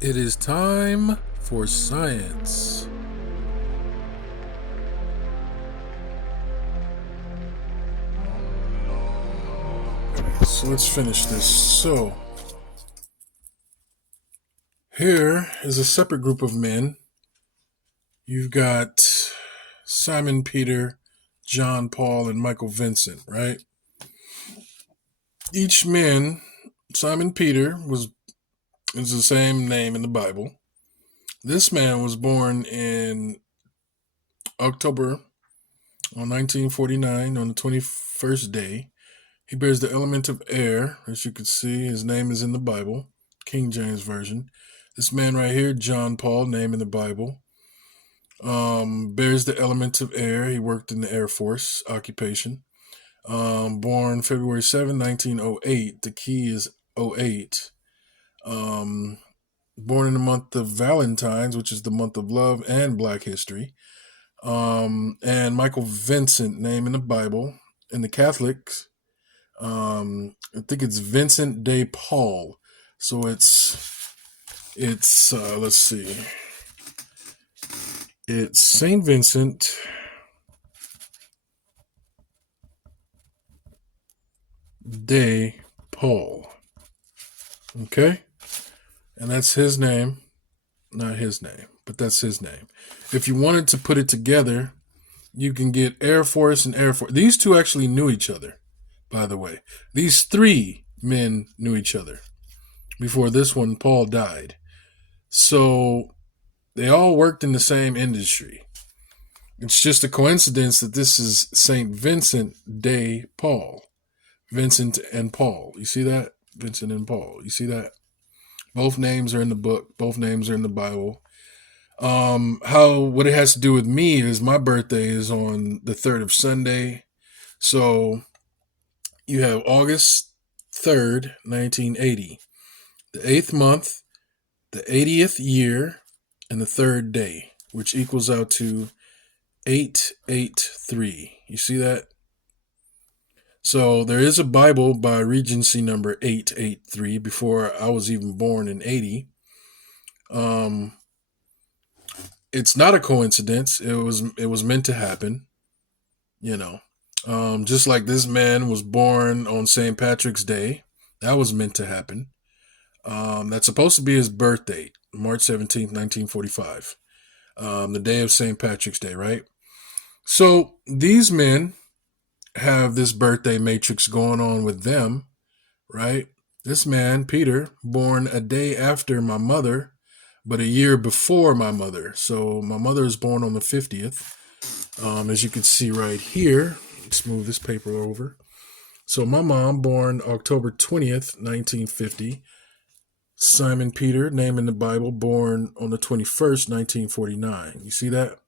It is time for science. So let's finish this. So, here is a separate group of men. You've got Simon Peter, John Paul, and Michael Vincent, right? Each man, Simon Peter, is the same name in the Bible. This man was born in October on 1949 on the 21st day. He bears the element of air. As you can see, his name is in the Bible, King James Version. This man right here, John Paul, name in the Bible, bears the element of air. He worked in the Air Force occupation. Born February 7, 1908. The key is '08. Um, Born in the month of Valentine's, which is the month of love and Black history. And Michael Vincent, name in the Bible. In the Catholics, I think it's Vincent de Paul. So it's let's see, it's Saint Vincent de Paul. Okay, and that's his name, not his name, but that's his name. If you wanted to put it together, you can get Air Force and Air Force. These two actually knew each other, by the way. These three men knew each other before this one, Paul, died. So they all worked in the same industry. It's just a coincidence that this is Saint Vincent de Paul. Vincent and Paul. You see that? Vincent and Paul. You see that? Both names are in the book. Both names are in the Bible. How what it has to do with me is my birthday is on the 3rd of Sunday. So you have August 3rd, 1980. The 8th month, the 80th year, and the 3rd day, which equals out to 883. You see that? So there is a Bible by Regency number 883 before I was even born in 80. Um, it's not a coincidence. It was meant to happen, you know. Just like this man was born on St. Patrick's Day, that was meant to happen. That's supposed to be his birth date, March 17th, 1945. The day of St. Patrick's Day, right? So these men have this birthday matrix going on with them, right? This man, Peter, born a day after my mother, but a year before my mother. So my mother is born on the 50th. As you can see right here, let's move this paper over. So my mom, born October 20th, 1950. Simon Peter, name in the Bible, born on the 21st, 1949. You see that?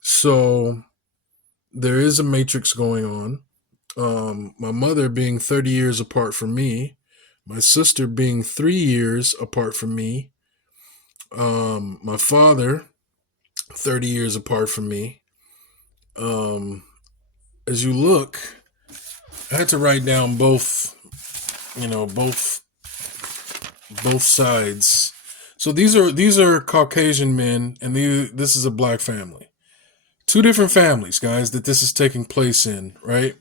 So there is a matrix going on. My mother being 30 years apart from me, my sister being 3 years apart from me, my father 30 years apart from me. As you look, I had to write down both sides. So these are Caucasian men, and this is a black family. Two different families, guys, that this is taking place in, right?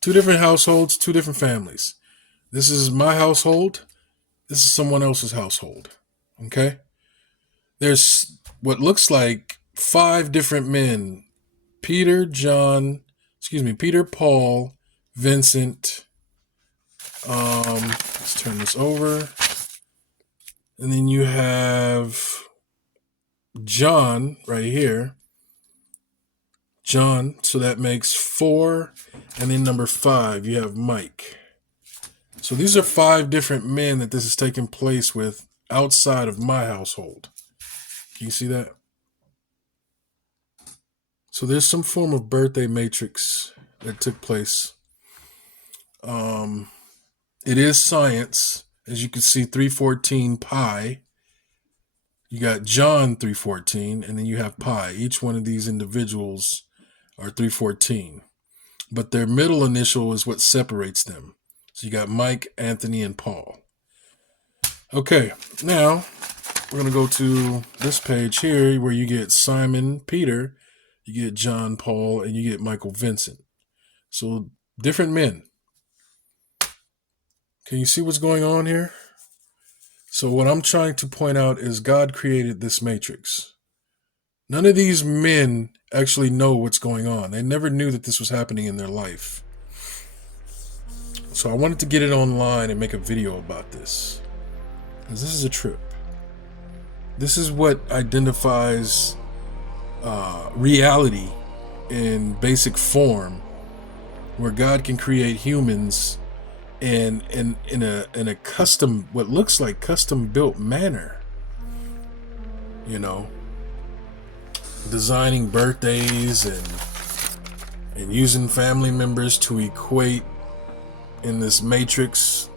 Two different households, two different families. This is my household. This is someone else's household. Okay? There's what looks like five different men. Peter, Paul, Vincent. Let's turn this over. And then you have John right here. John, so that makes four. And then number 5, you have Mike. So these are 5 different men that this is taking place with outside of my household. Can you see that? So there's some form of birthday matrix that took place. It is science. As you can see, 314 pi. You got John 314, and then you have pi. Each one of these individuals are 314. But their middle initial is what separates them. So you got Mike, Anthony, and Paul. Okay, now we're going to go to this page here where you get Simon Peter, you get John Paul, and you get Michael Vincent. So different men. Can you see what's going on here? So what I'm trying to point out is God created this matrix. None of these men actually know what's going on. They never knew that this was happening in their life. So I wanted to get it online and make a video about this. Because this is a trip. This is what identifies reality in basic form, where God can create humans in a custom, what looks like custom built manner. You know, designing birthdays and using family members to equate in this matrix.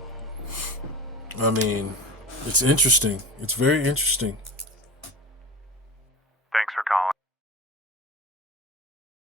I mean, it's interesting. It's very interesting.